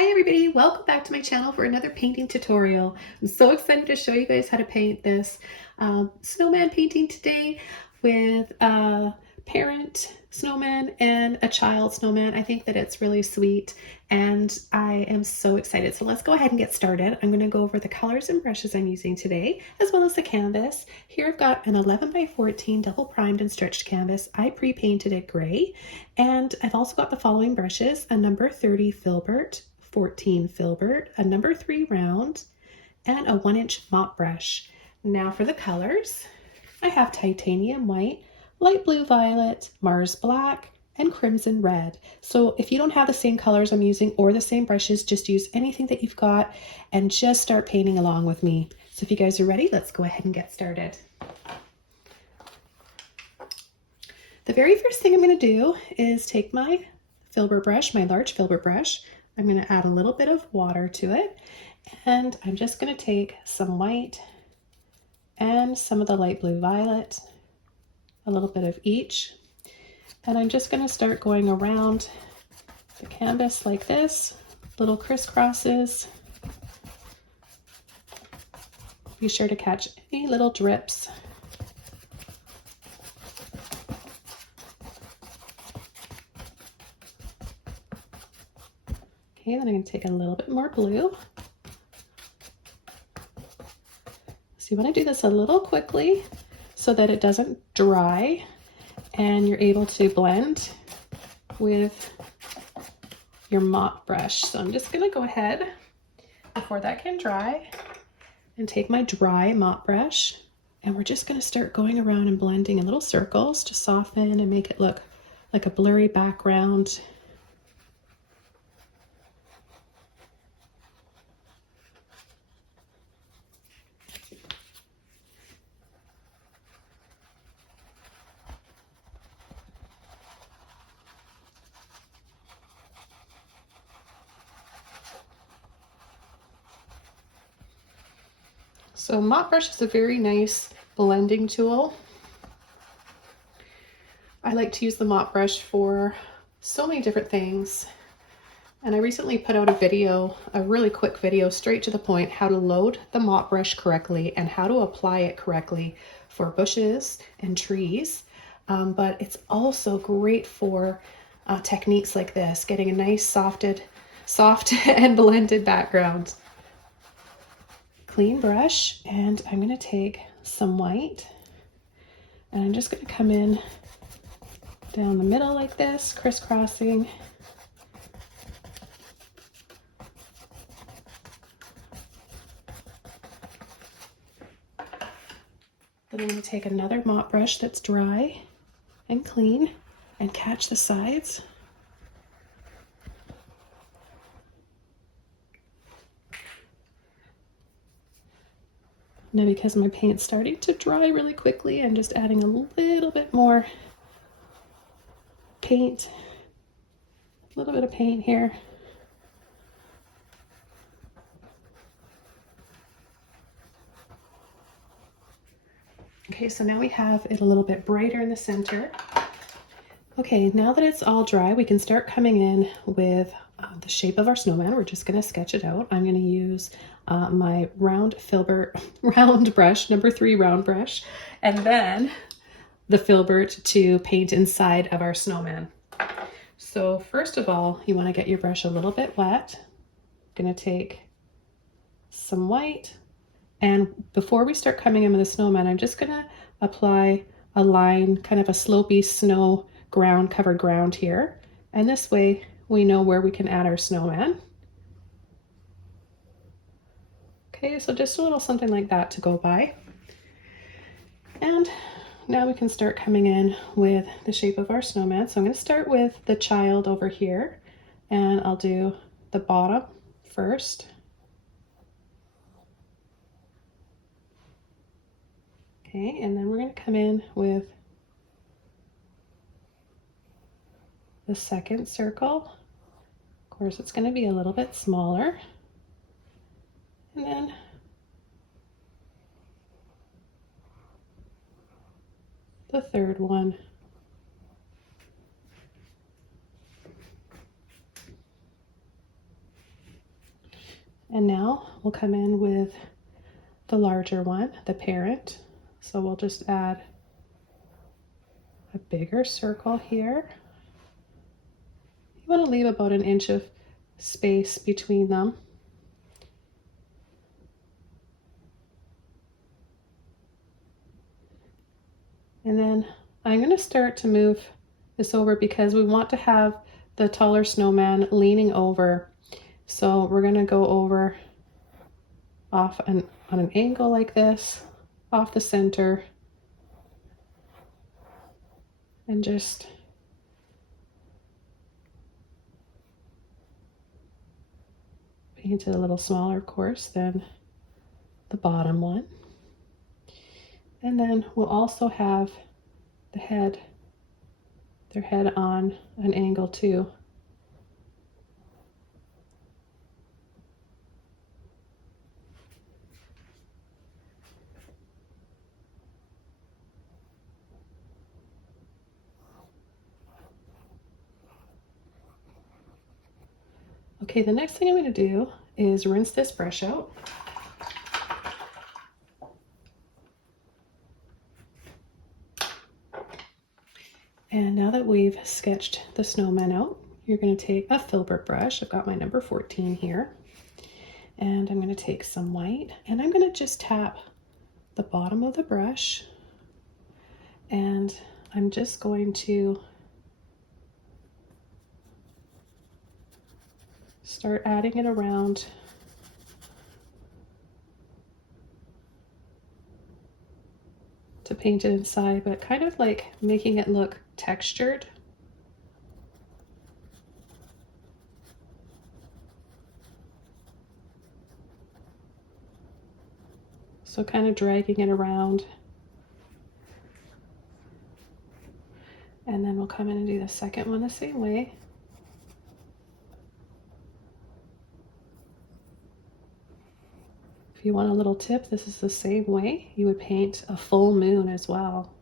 Hi everybody, welcome back to my channel for another painting tutorial. I'm so excited to show you guys how to paint this snowman painting today with a parent snowman and a child snowman. I think that it's really sweet and I am so excited. So let's go ahead and get started. I'm going to go over the colors and brushes I'm using today, as well as the canvas. Here I've got an 11 by 14 double primed and stretched canvas. I pre-painted it gray, and I've also got the following brushes: a number 30 filbert, 14 filbert, a number 3 round, and a 1-inch mop brush. Now for the colors, I have titanium white, light blue violet, Mars black, and crimson red. So if you don't have the same colors I'm using or the same brushes, just use anything that you've got and just start painting along with me. So if you guys are ready, let's go ahead and get started. The very first thing I'm going to do is take my filbert brush, my large filbert brush. I'm going to add a little bit of water to it, and I'm just going to take some white and some of the light blue violet, a little bit of each, and I'm just going to start going around the canvas like this, little crisscrosses. Be sure to catch any little drips. Okay, then I'm going to take a little bit more blue. So you want to do this a little quickly so that it doesn't dry and you're able to blend with your mop brush. So I'm just going to go ahead before that can dry and take my dry mop brush, and we're just going to start going around and blending in little circles to soften and make it look like a blurry background. So mop brush is a very nice blending tool. I like to use the mop brush for so many different things. And I recently put out a video, a really quick video, straight to the point, how to load the mop brush correctly and how to apply it correctly for bushes and trees. But it's also great for techniques like this, getting a nice soft and blended background. Clean brush, and I'm going to take some white and I'm just going to come in down the middle like this, crisscrossing. Then I'm going to take another mop brush that's dry and clean and catch the sides. Now, because my paint's starting to dry really quickly, I'm just adding a little bit more paint, a little bit of paint here. Okay, so now we have it a little bit brighter in the center. Okay, now that it's all dry, we can start coming in with the shape of our snowman. We're just going to sketch it out. I'm going to use my round filbert round brush, number 3 round brush, and then the filbert to paint inside of our snowman. So first of all, you want to get your brush a little bit wet. I'm going to take some white, and before we start coming in with the snowman, I'm just going to apply a line, kind of a slopey snow ground, covered ground here, and this way we know where we can add our snowman. Okay, so just a little something like that to go by. And now we can start coming in with the shape of our snowman. So I'm going to start with the child over here, and I'll do the bottom first. Okay, and then we're going to come in with the second circle. Of course, it's going to be a little bit smaller. And then the third one. And now we'll come in with the larger one, the parent. So we'll just add a bigger circle here. You want to leave about an inch of space between them. And then I'm going to start to move this over because we want to have the taller snowman leaning over. So we're going to go over off on an angle like this, off the center, and just paint it a little smaller, of course, than the bottom one. And then we'll also have the head, their head on an angle too. Okay, the next thing I'm going to do is rinse this brush out. And now that we've sketched the snowman out, you're going to take a filbert brush. I've got my number 14 here. And I'm going to take some white and I'm going to just tap the bottom of the brush. And I'm just going to start adding it around to paint it inside, but kind of like making it look textured. So kind of dragging it around. And then we'll come in and do the second one the same way. If you want a little tip, this is the same way you would paint a full moon as well.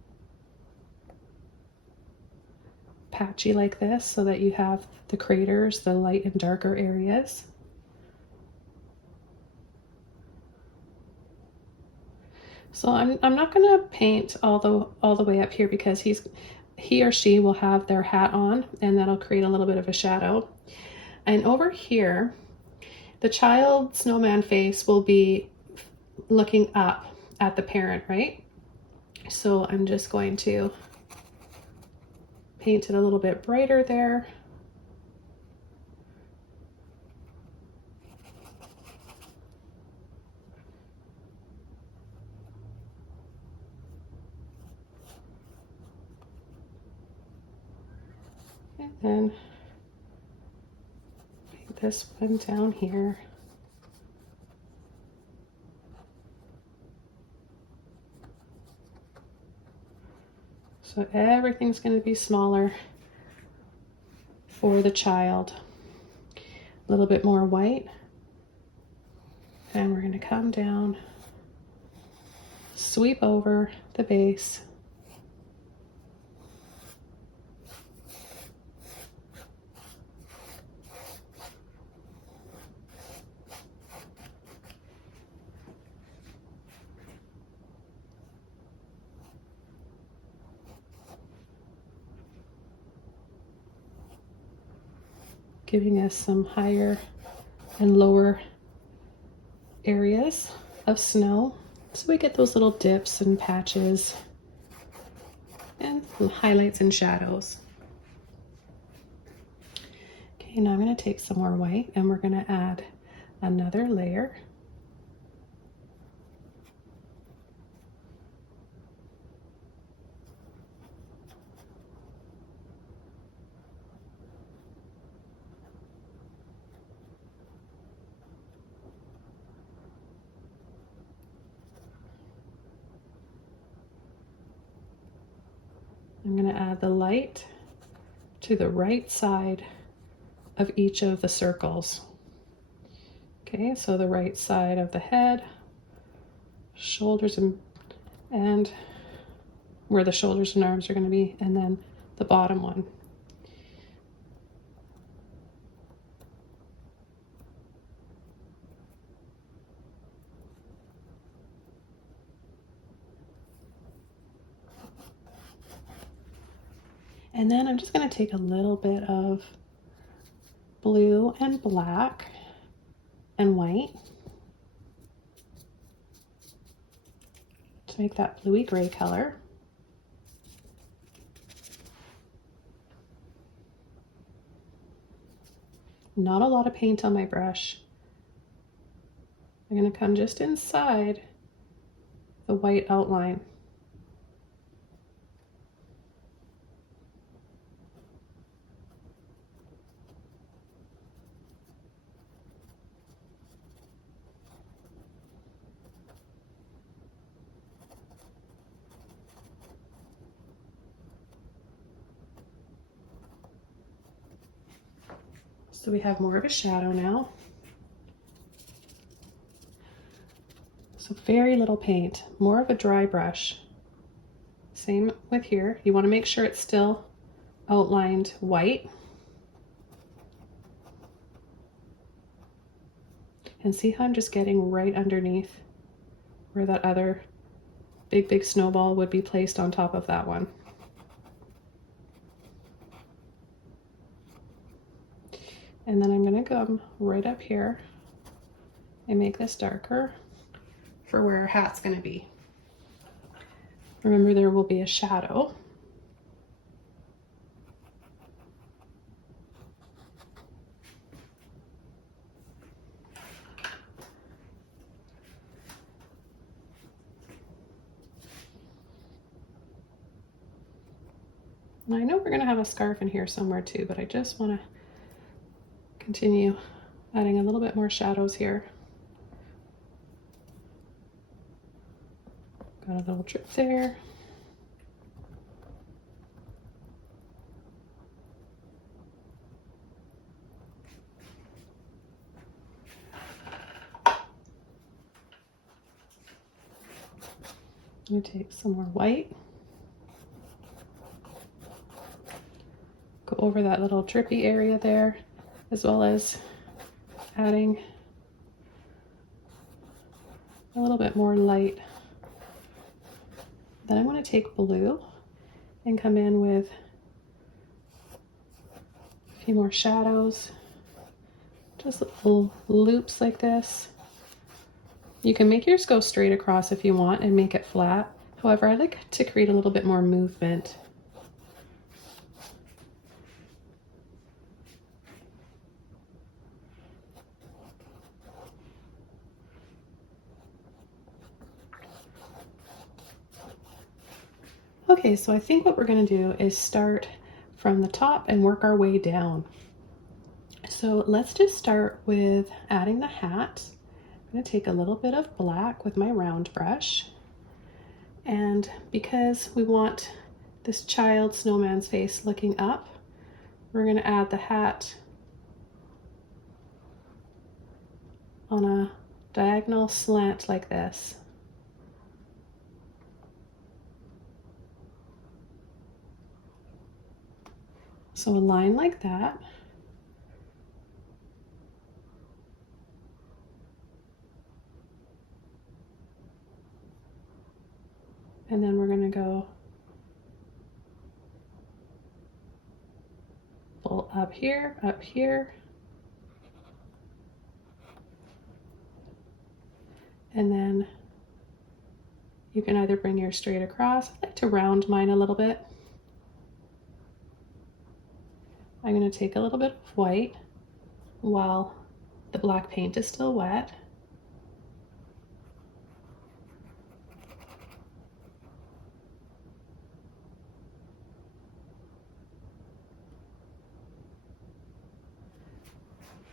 Patchy like this so that you have the craters, the light and darker areas. So I'm not going to paint all the way up here because he or she will have their hat on and that'll create a little bit of a shadow. And over here, the child snowman face will be looking up at the parent, right? So I'm just going to paint it a little bit brighter there. And then paint this one down here. So everything's going to be smaller for the child. A little bit more white. And we're going to come down, sweep over the base. Giving us some higher and lower areas of snow. So we get those little dips and patches and highlights and shadows. Okay, now I'm going to take some more white and we're going to add another layer. I'm going to add the light to the right side of each of the circles. Okay, so the right side of the head, shoulders and where the shoulders and arms are going to be, and then the bottom one. And then I'm just going to take a little bit of blue and black and white to make that bluey gray color. Not a lot of paint on my brush. I'm going to come just inside the white outline. So we have more of a shadow now. So very little paint, more of a dry brush. Same with here. You want to make sure it's still outlined white. And see how I'm just getting right underneath where that other big snowball would be placed on top of that one. And then I'm going to come right up here and make this darker for where our hat's going to be. Remember, there will be a shadow. And I know we're going to have a scarf in here somewhere too, but I just want to continue adding a little bit more shadows here. Got a little drip there. I'm going to take some more white. Go over that little drippy area there, as well as adding a little bit more light. Then I'm going to take blue and come in with a few more shadows, just little loops like this. You can make yours go straight across if you want and make it flat. However, I like to create a little bit more movement. Okay, so I think what we're going to do is start from the top and work our way down. So let's just start with adding the hat. I'm going to take a little bit of black with my round brush. And because we want this child snowman's face looking up, we're going to add the hat on a diagonal slant like this. So a line like that. And then we're going to go pull up here, and then you can either bring yours straight across. I like to round mine a little bit. I'm going to take a little bit of white while the black paint is still wet.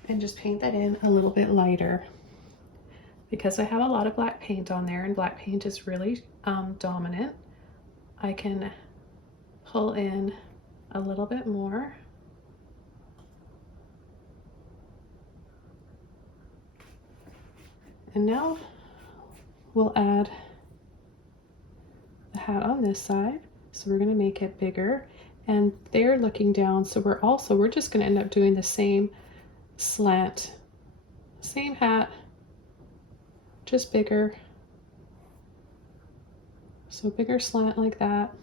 And just paint that in a little bit lighter. Because I have a lot of black paint on there and black paint is really dominant, I can pull in a little bit more. And now we'll add the hat on this side. So we're going to make it bigger and they're looking down. So we're just going to end up doing the same slant, same hat, just bigger. So bigger slant like that.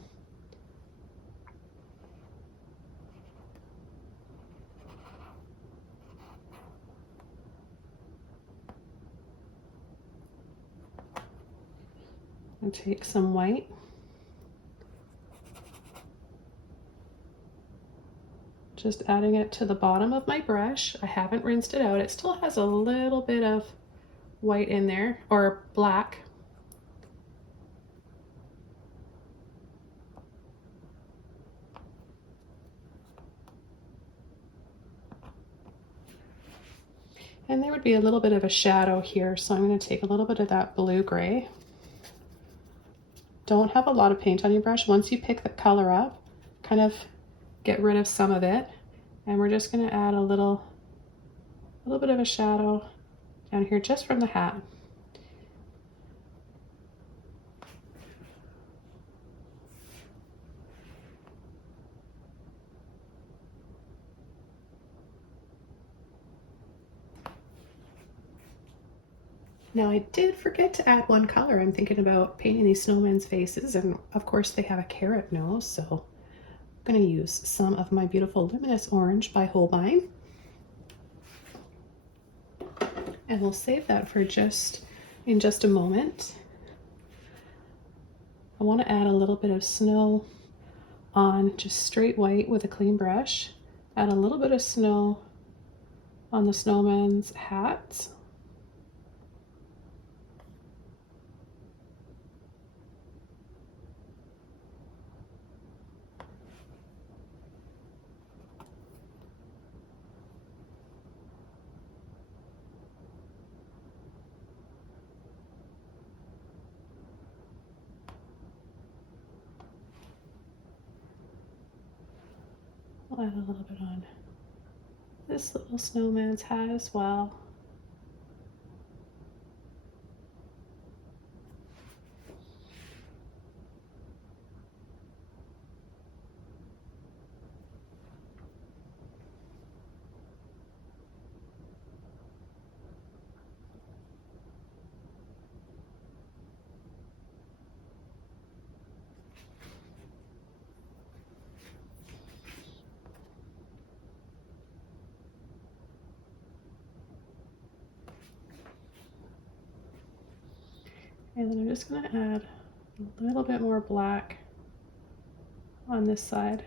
I'll take some white. Just adding it to the bottom of my brush. I haven't rinsed it out. It still has a little bit of white in there, or black. And there would be a little bit of a shadow here, so I'm going to take a little bit of that blue-gray. Don't have a lot of paint on your brush. Once you pick the color up, kind of get rid of some of it. And we're just going to add a little bit of a shadow down here just from the hat. Now I did forget to add one color. I'm thinking about painting these snowmen's faces, and of course they have a carrot nose, so I'm going to use some of my beautiful Luminous Orange by Holbein. And we'll save that for in just a moment. I want to add a little bit of snow on just straight white with a clean brush. Add a little bit of snow on the snowman's hat. I'll add a little bit on this little snowman's hat as well. And then I'm just going to add a little bit more black on this side.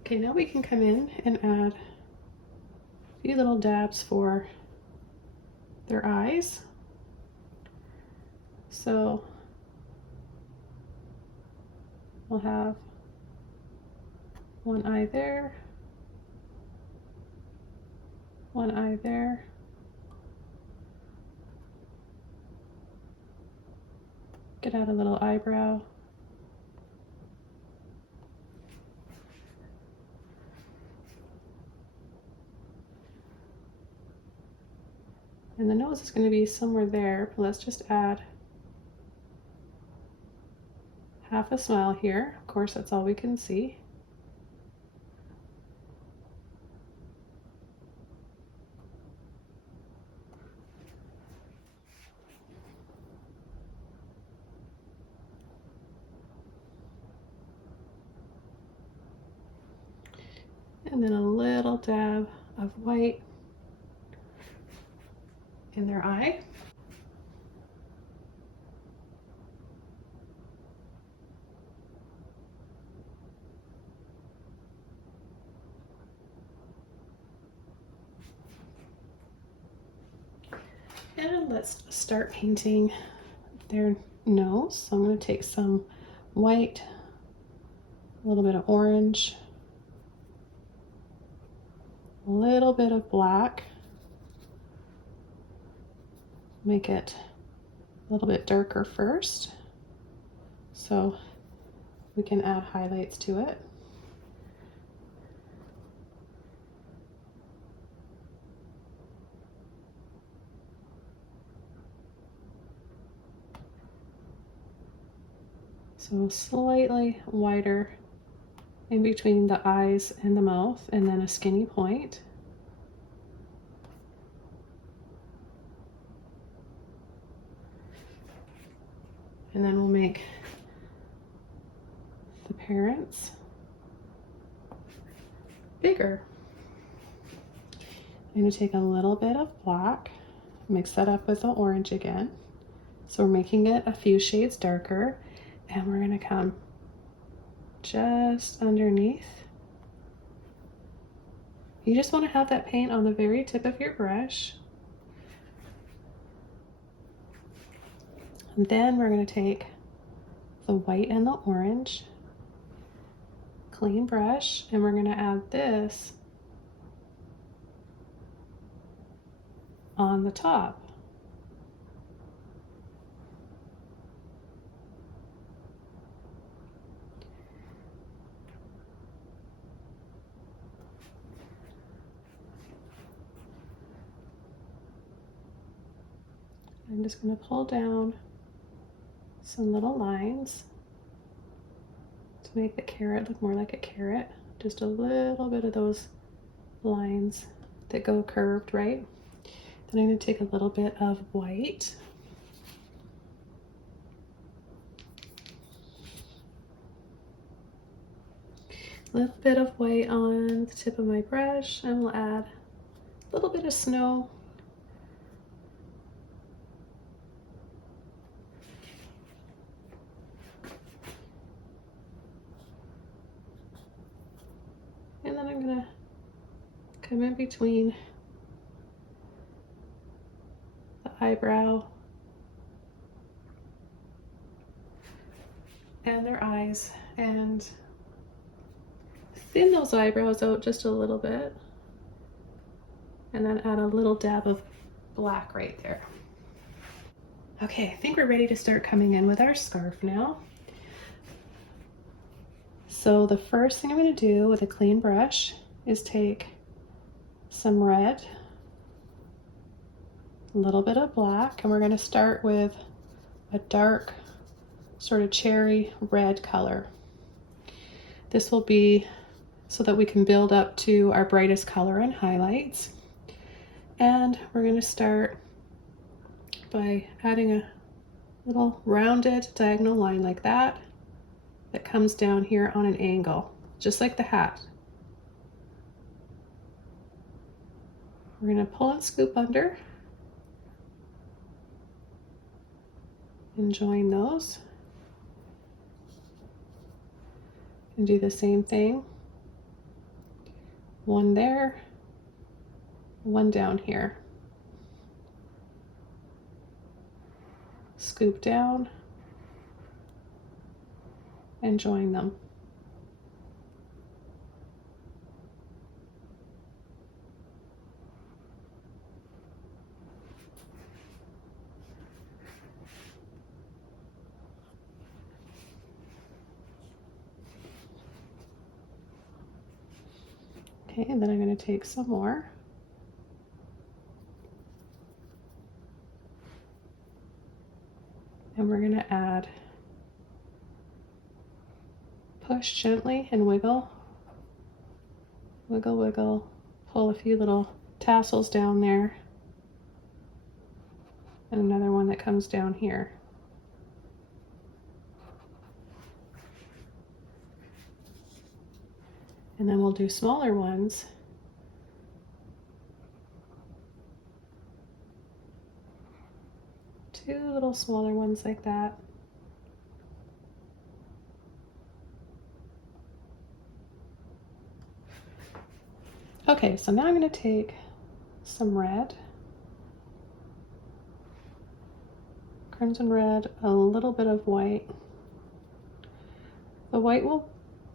Okay, now we can come in and add a few little dabs for their eyes. So we'll have one eye there, one eye there, get out a little eyebrow, and the nose is going to be somewhere there, but let's just add half a smile here. Of course, that's all we can see. And then a little dab of white in their eye. And let's start painting their nose. So I'm going to take some white, a little bit of orange, a little bit of black, make it a little bit darker first so we can add highlights to it. So slightly wider in between the eyes and the mouth, and then a skinny point. And then we'll make the parents bigger. I'm going to take a little bit of black, mix that up with the orange again. So we're making it a few shades darker, and we're going to come just underneath. You just want to have that paint on the very tip of your brush. And then we're going to take the white and the orange, clean brush, and we're going to add this on the top. I'm just going to pull down some little lines to make the carrot look more like a carrot. Just a little bit of those lines that go curved, right? Then I'm going to take a little bit of white. A little bit of white on the tip of my brush, and we'll add a little bit of snow. And then I'm going to come in between the eyebrow and their eyes and thin those eyebrows out just a little bit, and then add a little dab of black right there. Okay, I think we're ready to start coming in with our scarf now. So the first thing I'm going to do with a clean brush is take some red, a little bit of black, and we're going to start with a dark sort of cherry red color. This will be so that we can build up to our brightest color and highlights. And we're going to start by adding a little rounded diagonal line like that comes down here on an angle, just like the hat. We're going to pull and scoop under and join those. And do the same thing. One there, one down here. Scoop down and join them. Okay, and then I'm going to take some more. And we're going to add, push gently and wiggle, wiggle, wiggle, pull a few little tassels down there, and another one that comes down here. And then we'll do smaller ones. Two little smaller ones like that. Okay, so now I'm going to take some red, crimson red, a little bit of white. The white will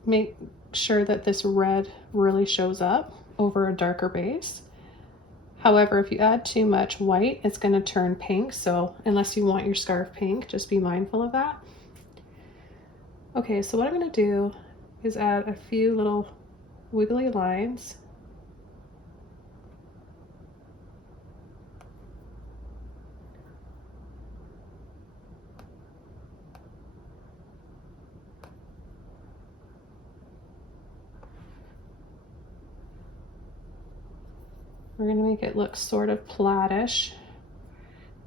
make sure that this red really shows up over a darker base. However, if you add too much white, it's going to turn pink. So unless you want your scarf pink, just be mindful of that. Okay, so what I'm going to do is add a few little wiggly lines. We're going to make it look sort of plaidish.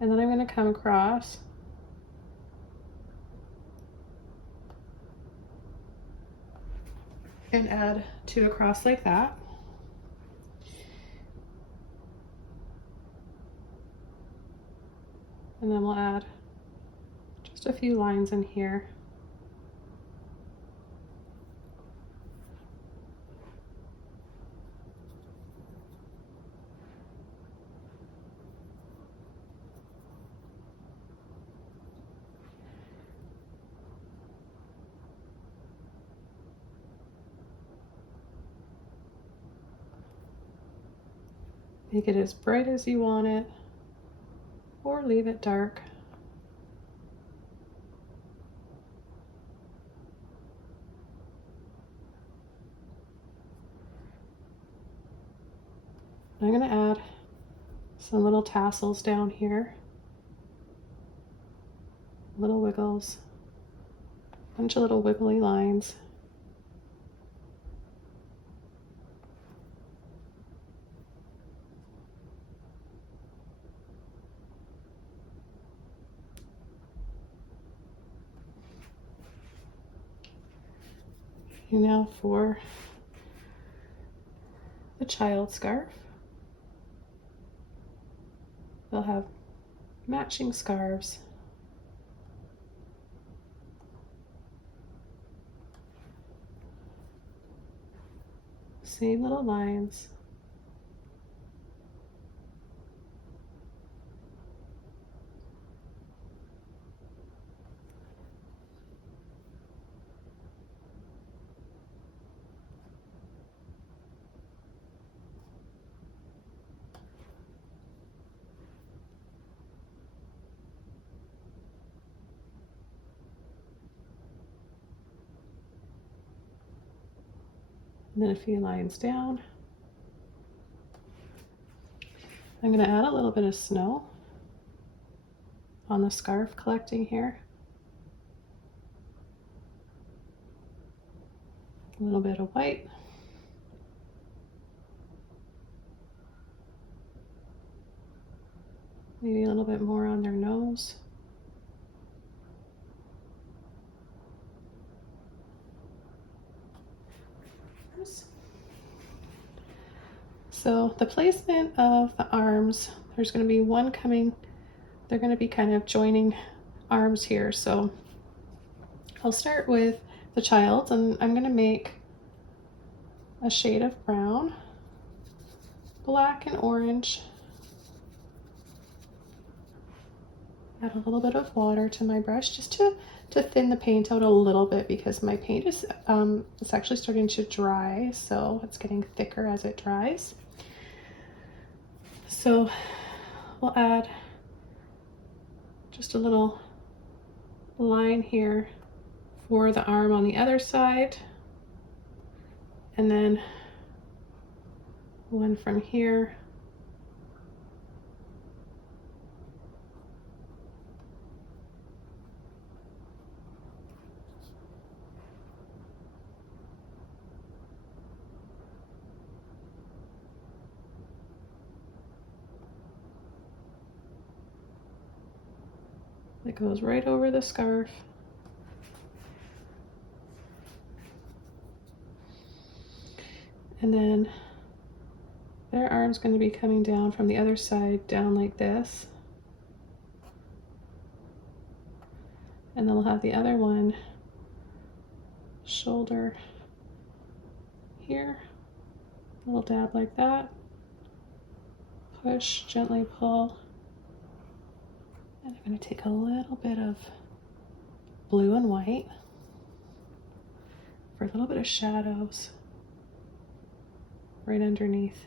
And then I'm going to come across and add two across like that. And then we'll add just a few lines in here. Make it as bright as you want it, or leave it dark. I'm going to add some little tassels down here, little wiggles, a bunch of little wiggly lines. And now for the child scarf, they'll have matching scarves. Same little lines. And then a few lines down. I'm going to add a little bit of snow on the scarf collecting here. A little bit of white. Maybe a little bit more on their nose. So the placement of the arms, there's going to be one coming, they're going to be kind of joining arms here. So I'll start with the child, and I'm going to make a shade of brown, black and orange. Add a little bit of water to my brush just to thin the paint out a little bit, because my paint is it's actually starting to dry, so it's getting thicker as it dries. So we'll add just a little line here for the arm on the other side, and then one from here. That goes right over the scarf. And then their arm's going to be coming down from the other side, down like this. And then we'll have the other one shoulder here, a little dab like that. Push, gently pull. And I'm going to take a little bit of blue and white for a little bit of shadows right underneath.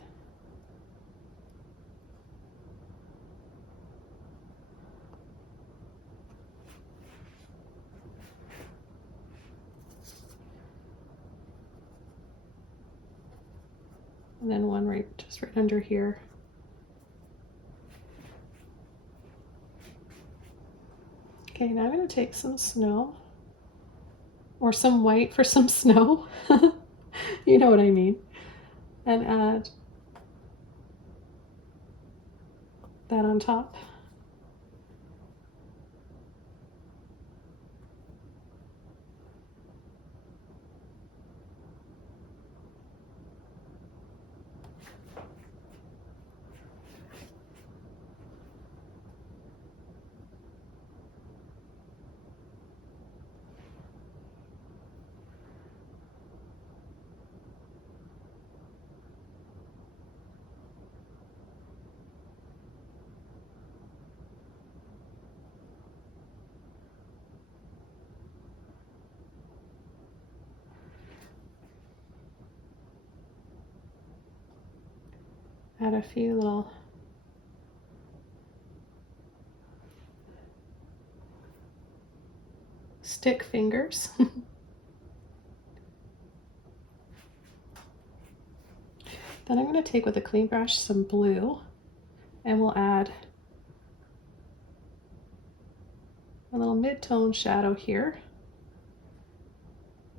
And then one just right under here. Okay, now I'm going to take some snow, or some white for some snow. You know what I mean. And add that on top. add a few little stick fingers. Then I'm going to take with a clean brush some blue, and we'll add a little mid-tone shadow here,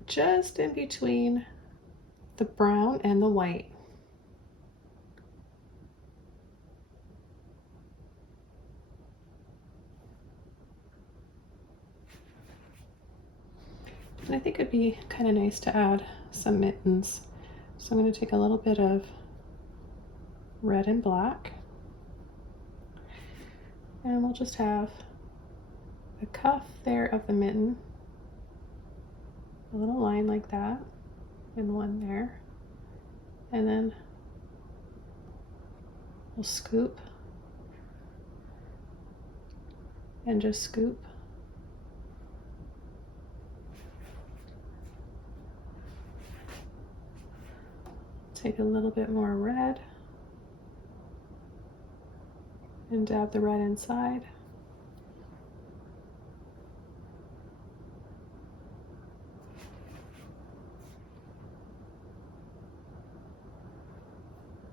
just in between the brown and the white. And I think it'd be kind of nice to add some mittens. So I'm going to take a little bit of red and black, and we'll just have the cuff there of the mitten, a little line like that, and one there, and then we'll scoop and just scoop. Take a little bit more red and dab the red inside.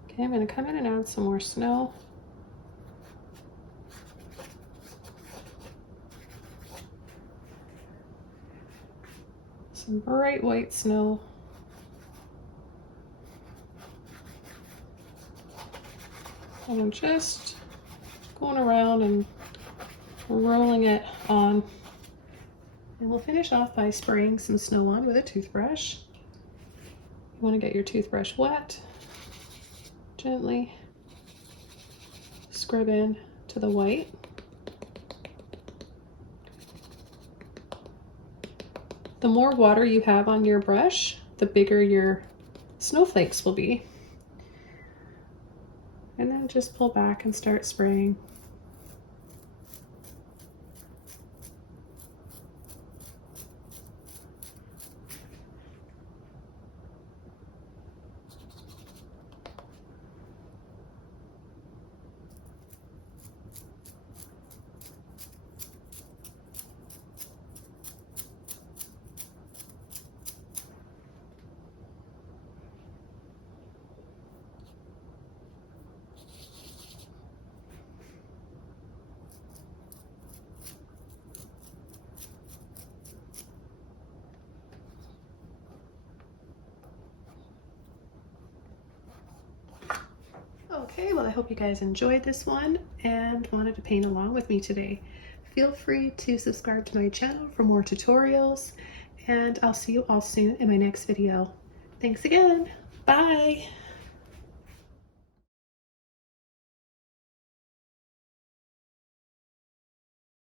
Okay, I'm going to come in and add some more snow. Some bright white snow. And I'm just going around and rolling it on. And we'll finish off by spraying some snow on with a toothbrush. You want to get your toothbrush wet. Gently scrub in to the white. The more water you have on your brush, the bigger your snowflakes will be. And then just pull back and start spraying. Okay, well I hope you guys enjoyed this one and wanted to paint along with me today. Feel free to subscribe to my channel for more tutorials, and I'll see you all soon in my next video. Thanks again. Bye.